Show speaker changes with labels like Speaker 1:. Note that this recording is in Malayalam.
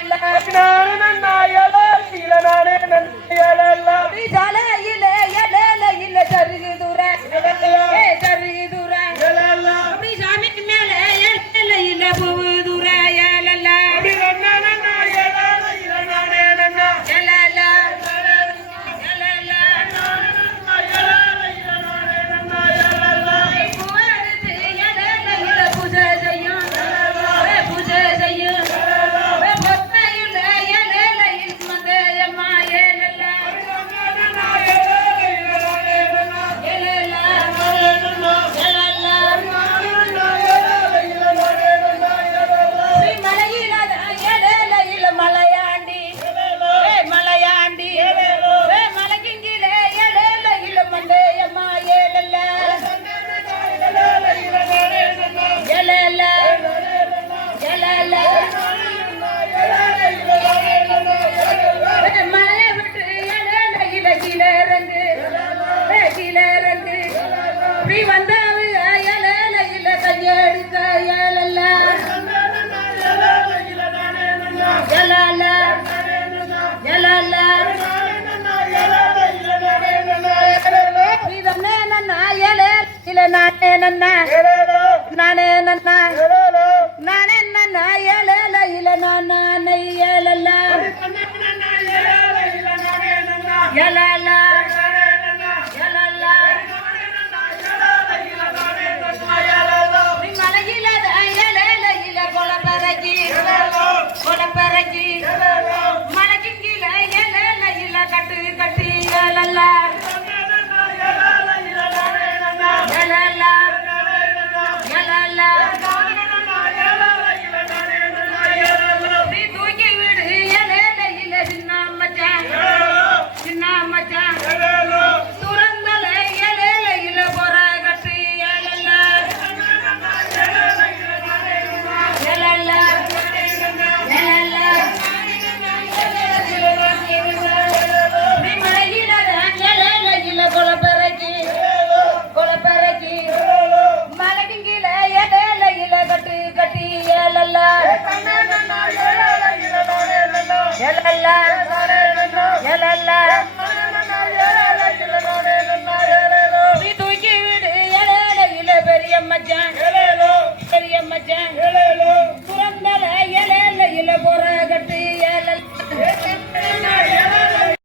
Speaker 1: ಎಲ್ಲ ಕಾಶಿನ ಇಲ್ಲ ನಾನೇ ನನ್ನ ನಾನೇ ನನ್ನ Love.